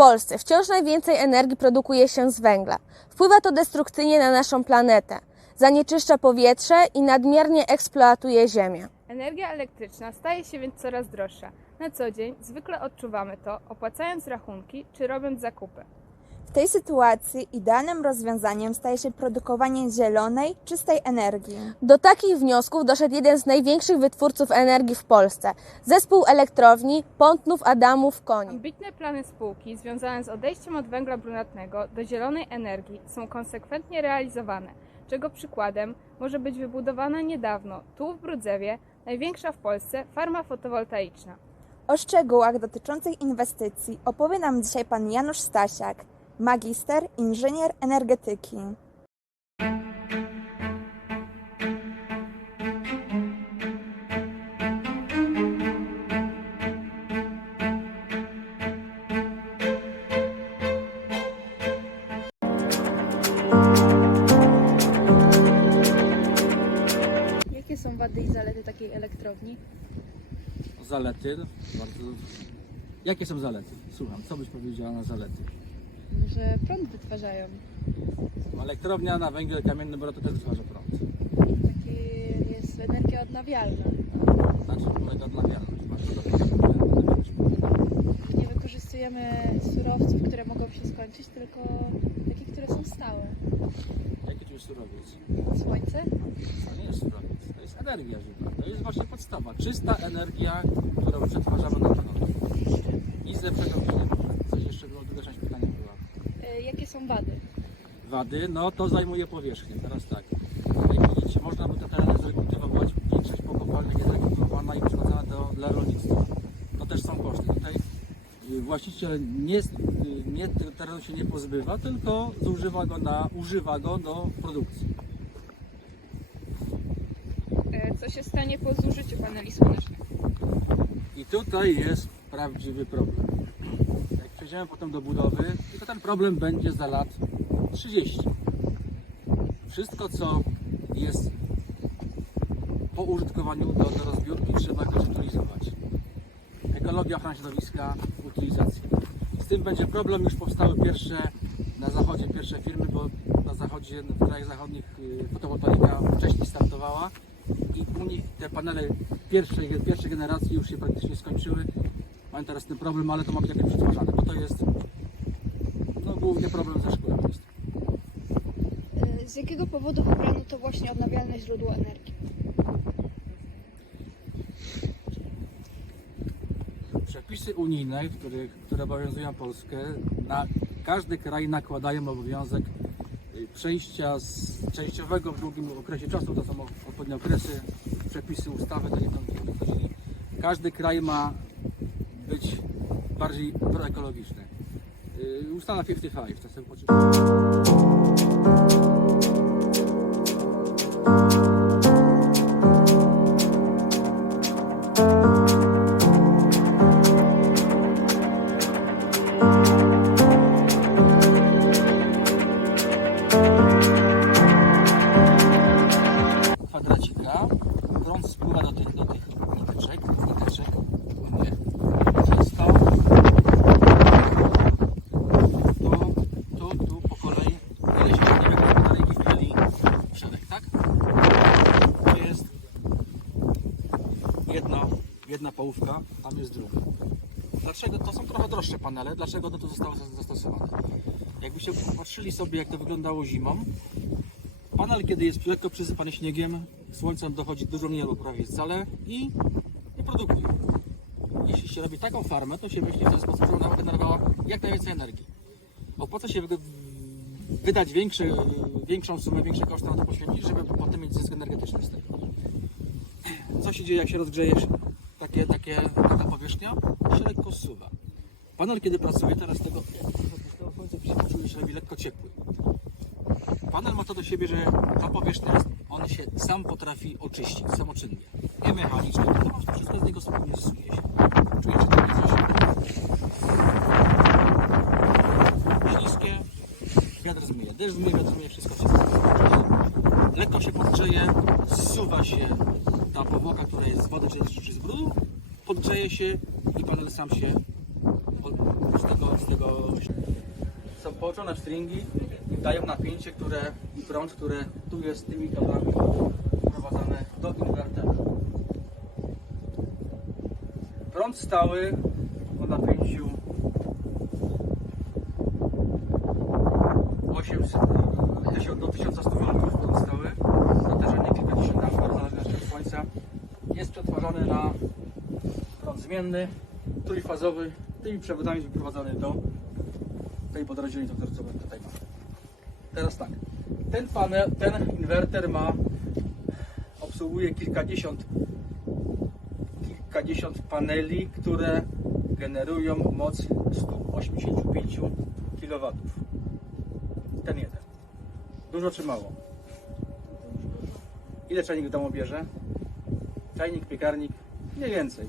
Polsce wciąż najwięcej energii produkuje się z węgla. Wpływa to destrukcyjnie na naszą planetę. Zanieczyszcza powietrze i nadmiernie eksploatuje ziemię. Energia elektryczna staje się więc coraz droższa. Na co dzień zwykle odczuwamy to, opłacając rachunki czy robiąc zakupy. W tej sytuacji idealnym rozwiązaniem staje się produkowanie zielonej, czystej energii. Do takich wniosków doszedł jeden z największych wytwórców energii w Polsce zespół elektrowni Pątnów Adamów Konin. Ambitne plany spółki związane z odejściem od węgla brunatnego do zielonej energii są konsekwentnie realizowane, czego przykładem może być wybudowana niedawno, tu w Brudzewie, największa w Polsce farma fotowoltaiczna. O szczegółach dotyczących inwestycji opowie nam dzisiaj pan Janusz Stasiak, magister, inżynier energetyki. Jakie są wady i zalety takiej elektrowni? Zalety, bardzo... Jakie są zalety? Słucham, co byś powiedziała na zalety? Że prąd wytwarzają. Elektrownia na węgiel kamienny, to też wytwarza prąd. Taki jest energia odnawialna. Znaczy to do tego, Nie wykorzystujemy surowców, które mogą się skończyć, tylko takie, które są stałe. Jaki tu jest surowiec? Słońce? To nie jest surowiec, to jest energia żywa. To jest właśnie podstawa. Czysta energia, którą przetwarzamy na prąd. Nic lepszego nie ma. Coś jeszcze było, tu też jakieś pytanie było. Y, Jakie są wady? Wady, no to zajmuje powierzchnię. Teraz tak. Jak widzicie, można by te tereny zrekultywować. Większość pokopalnych jest rekultywowana i przeznaczona do, dla rolnictwa. To też są koszty. Tutaj y, właściciel nie, y, nie terenu się nie pozbywa, tylko zużywa go na, używa go do produkcji. E, Co się stanie po zużyciu paneli słonecznych? I tutaj jest prawdziwy problem. Przejdziemy potem do budowy, to ten problem będzie za lat 30. Wszystko, co jest po użytkowaniu do, do rozbiórki, trzeba go utylizować. Ekologia, ochrona środowiska, utylizacja. Z tym będzie problem, już powstały pierwsze na zachodzie pierwsze firmy, bo na zachodzie, w krajach zachodnich y, fotowoltaika wcześniej startowała i u nich te panele pierwszej, pierwszej generacji już się praktycznie skończyły. Mają teraz ten problem, ale to ma być jakoś przetwarzane, bo to jest no, głównie problem ze szkołami. Y, Z jakiego powodu wybrano to właśnie odnawialne źródło energii? Przepisy unijne, które, które obowiązują Polskę, na każdy kraj nakładają obowiązek y, przejścia z częściowego w długim okresie czasu, to są odpowiednie okresy, przepisy ustawy, tak tam wychodzili. Każdy kraj ma być bardziej proekologiczny. Y, Ustawa 55, to sobie jedna, jedna połówka, tam jest druga. Dlaczego? To są trochę droższe panele. Dlaczego to zostało zastosowane? Jakbyście patrzyli sobie, jak to wyglądało zimą, Panel, kiedy jest lekko przysypany śniegiem, słońcem dochodzi dużo mniej albo prawie wcale i nie produkuje. Jeśli się robi taką farmę, to się myśli w ten sposób, że ona generowała jak najwięcej energii. Opłaca się wy- wydać większy, większą sumę, większe koszty na to poświęcić, żeby potem mieć zysk energetyczny z tego. Co się dzieje, jak się rozgrzeje takie, takie, taka powierzchnia? Się lekko zsuwa. Panel, kiedy pracuje, teraz tego, tego słońca czuje się robi lekko ciepły. Panel ma to do siebie, że ta powierzchnia, jest, on się sam potrafi oczyścić, samoczynnie. Nie mechanicznie, to to wszystko z niego spokojnie zsuje się. Coś? Śliskie, wiatr zmyje, deszcz zmyje, wiatr zmyje, wszystko. Lekko się podgrzeje, zsuwa się ta powłoka, która jest z wody czy, czy z brudu, podgrzeje się i panel sam się od- z tego, z tego są połączone stringi i dają napięcie, które i prąd, które tu jest tymi kablami wprowadzane do inwertera. Prąd stały o napięciu 800 do 1100 V prąd stały, natężenie kilkadziesiąt amper, w zależności od słońca, jest przetwarzany na prąd zmienny, trójfazowy, tymi przewodami wyprowadzany do tej podrozdzielni, co co tutaj mamy. Teraz tak, ten panel, ten inwerter ma, obsługuje kilkadziesiąt, kilkadziesiąt paneli, które generują moc 185 kW. Ten jeden. Dużo czy mało? Ile czajnik w domu bierze? Czajnik, piekarnik? Mniej więcej.